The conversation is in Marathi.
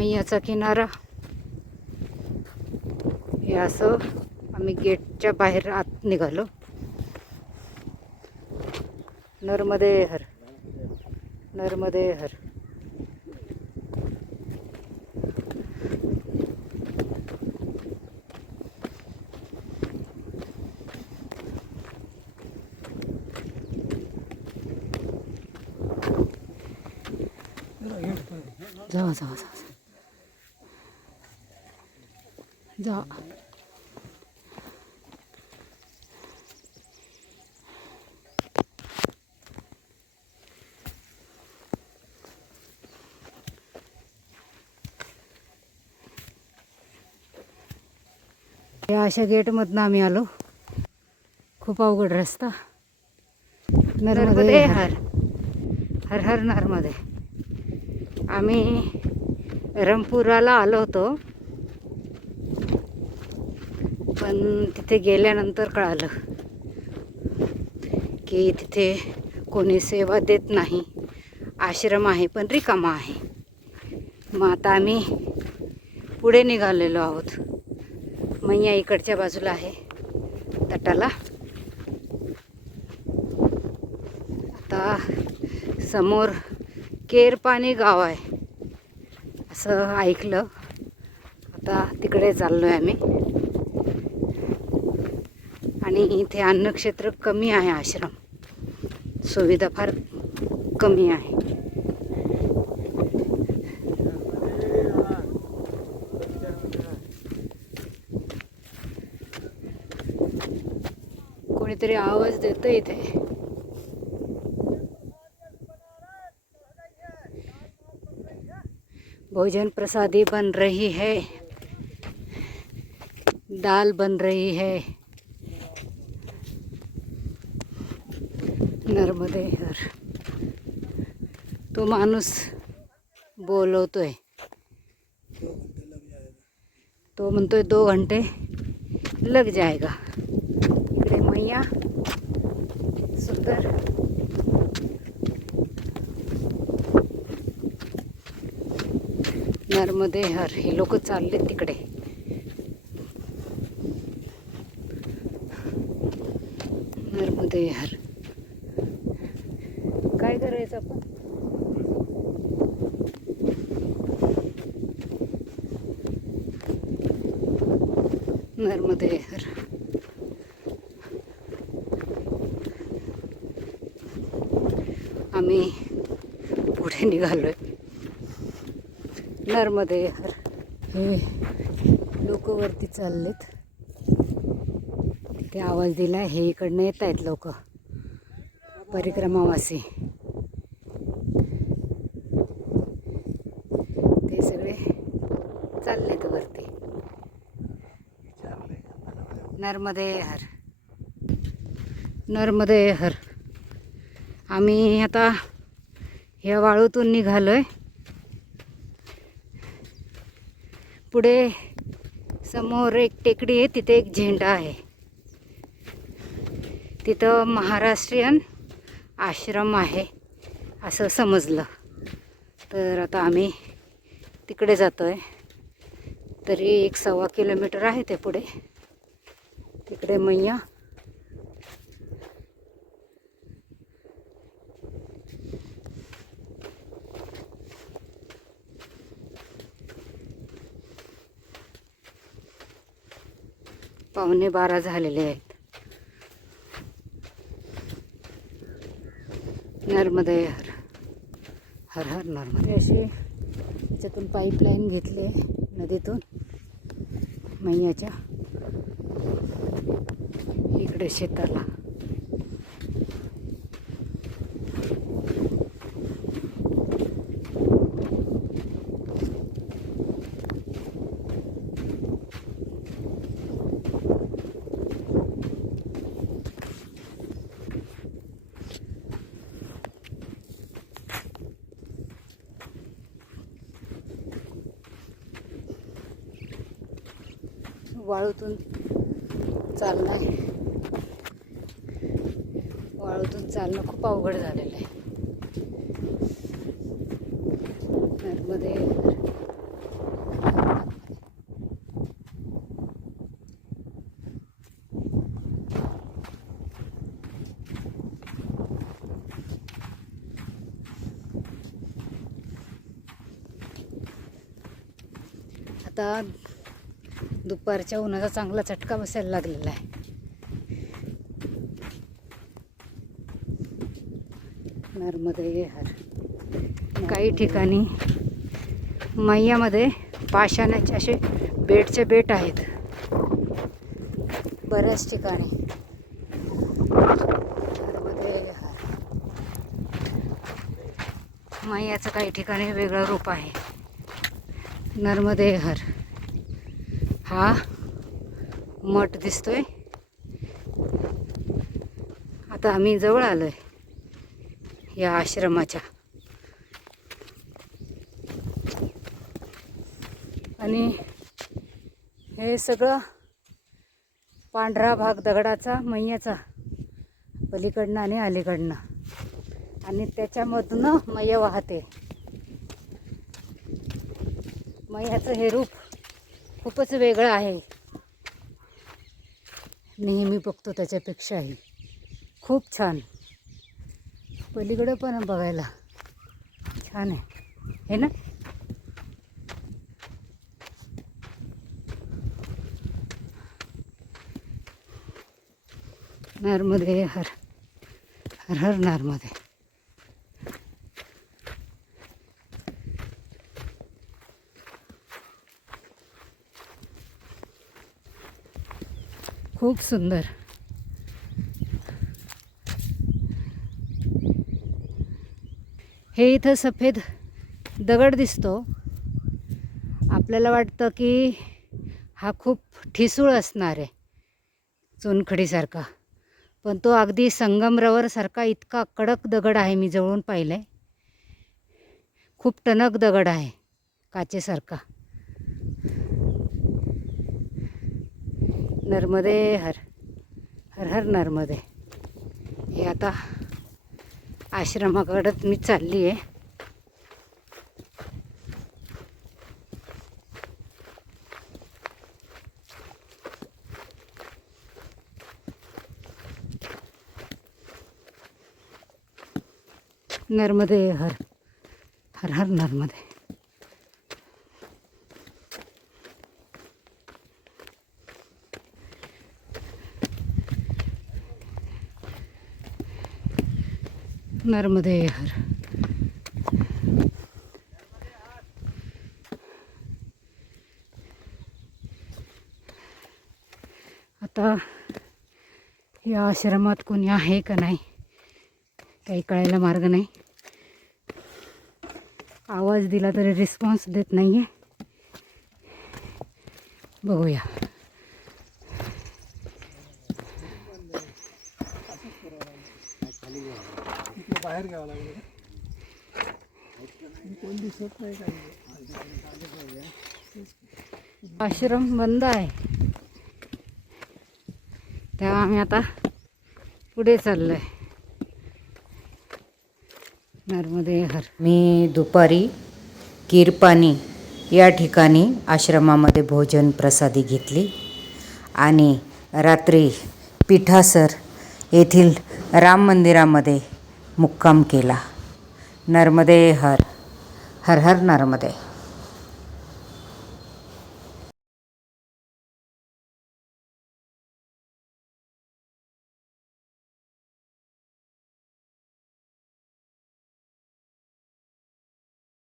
मैयाचा किनारा. हे असं आम्ही गेटच्या बाहेर आत निघालो. नर्मदे हर नर्मदे हर जावा जावा जावा जा या अशा गेटमधनं आम्ही आलो. खूप अवघड रस्ता. नर्मदे हर. हर हर नर्मदे. आम्ही रमपुराला आलो होतो. पण तिथे गेल्यानंतर कळालं की तिथे कोणी सेवा देत नाही. आश्रम आहे पण रिकामा आहे. मग आता आम्ही पुढे निघालेलो आहोत. मैया इकडच्या बाजूला आहे तटाला. आता समोर केरपाणी गाव आहे असं ऐकलं. आता तिकडे चाललो आहे आम्ही. आणि इथे अन्नक्षेत्र कमी आहे आश्रम. सुविधा फार कमी आहे. कोणीतरी आवाज देतं इथे. भोजन प्रसादी बन रही है. दाल बन रही है. नर्मदे हर तो माणूस बोलवतोय. तो म्हणतोय दो घंटे लग जाएगा. इकडे मैया सुंदर. नर्मदे हर हे लोक चालले तिकडे. नर्मदे हर करायचं आपण. नर्मदे हर. आम्ही पुढे निघालोय. नर्मदे हर. हे लोक वरती चाललेत. ते आवाज दिला हे इकडनं येत आहेत लोक परिक्रमावासी ते सगळे चाललेत वरती? नर्मदे हर. नर्मदे हर. आम्ही आता ह्या वाळूतून निघालोय. पुढे समोर एक टेकडी आहे तिथे एक झेंडा आहे. तिथं महाराष्ट्रीयन आश्रम आहे असं समजलं. तर आता आम्ही तिकडे जातो आहे तरी एक सव्वा किलोमीटर आहे ते पुढे. तिकडे मैया. पावणे बारा झालेले आहेत. नर्मदे हर. हर हर नर्मदे. अशी त्याच्यातून पाईपलाईन घेतली आहे नदीतून. मैयाच्या. इकडे शेताला. वाळूतून चालणं आहे वाळूतून चालणं खूप अवघड झालेलं आहे. मध्ये आता दुपारच्या उन्हाचा चांगला चटका बसायला लागलेला आहे. नर्मदे हर काही ठिकाणी मैयामध्ये पाषाणाचे असे बेटचे बेट आहेत. बऱ्याच ठिकाणी. हर मैयाचं काही ठिकाणी वेगळं रूप आहे. नर्मदे हर हा? मठ दिसतोय. आता आम्ही जवळ आलोय या आश्रमाच्या. आणि हे सगळं पांढरा भाग दगडाचा मैयाचा पलीकडनं आणि अलीकडनं. आणि त्याच्यामधनं मैया वाहते. मैयाचं हे रूप खूपच वेगळं आहे. नेहमी बघतो त्याच्यापेक्षाही खूप छान. पलीकडं पण बघायला. छान आहे. हे ना? नर्मदे हर हर हर नर्मदे खूप सुंदर. हे इथं सफेद दगड दिसतो. आपल्याला वाटतं की हा खूप ठिसूळ असणार आहे चुनखडीसारखा. पण तो अगदी संगमरवरसारखा इतका कडक दगड आहे मी जवळून पाहिलं आहे खूप टणक दगड आहे काचेसारखा. नर्मदे हर हर हर नर्मदे. हे आता आश्रमाकडं मी चालली आहे नर्मदे हर हर हर नर्मदे. नर्मदे हर. आता या आश्रमात कोणी आहे का नाही काही कळायला मार्ग नाही. आवाज दिला तरी रिस्पॉन्स देत नाही आहे बघूया. बाहेर घ्यावं लागलं. कोण दिसत नाही काही आश्रम बंद आहे. तेव्हा आम्ही आता पुढे चाललो आहे नर्मदे हर मी दुपारी किरपाणी या ठिकाणी आश्रमामध्ये भोजन प्रसादी घेतली आणि रात्री पिठासर येथील राम मंदिरामध्ये मुक्काम केला. नर्मदे हर. हर हर नर्मदे.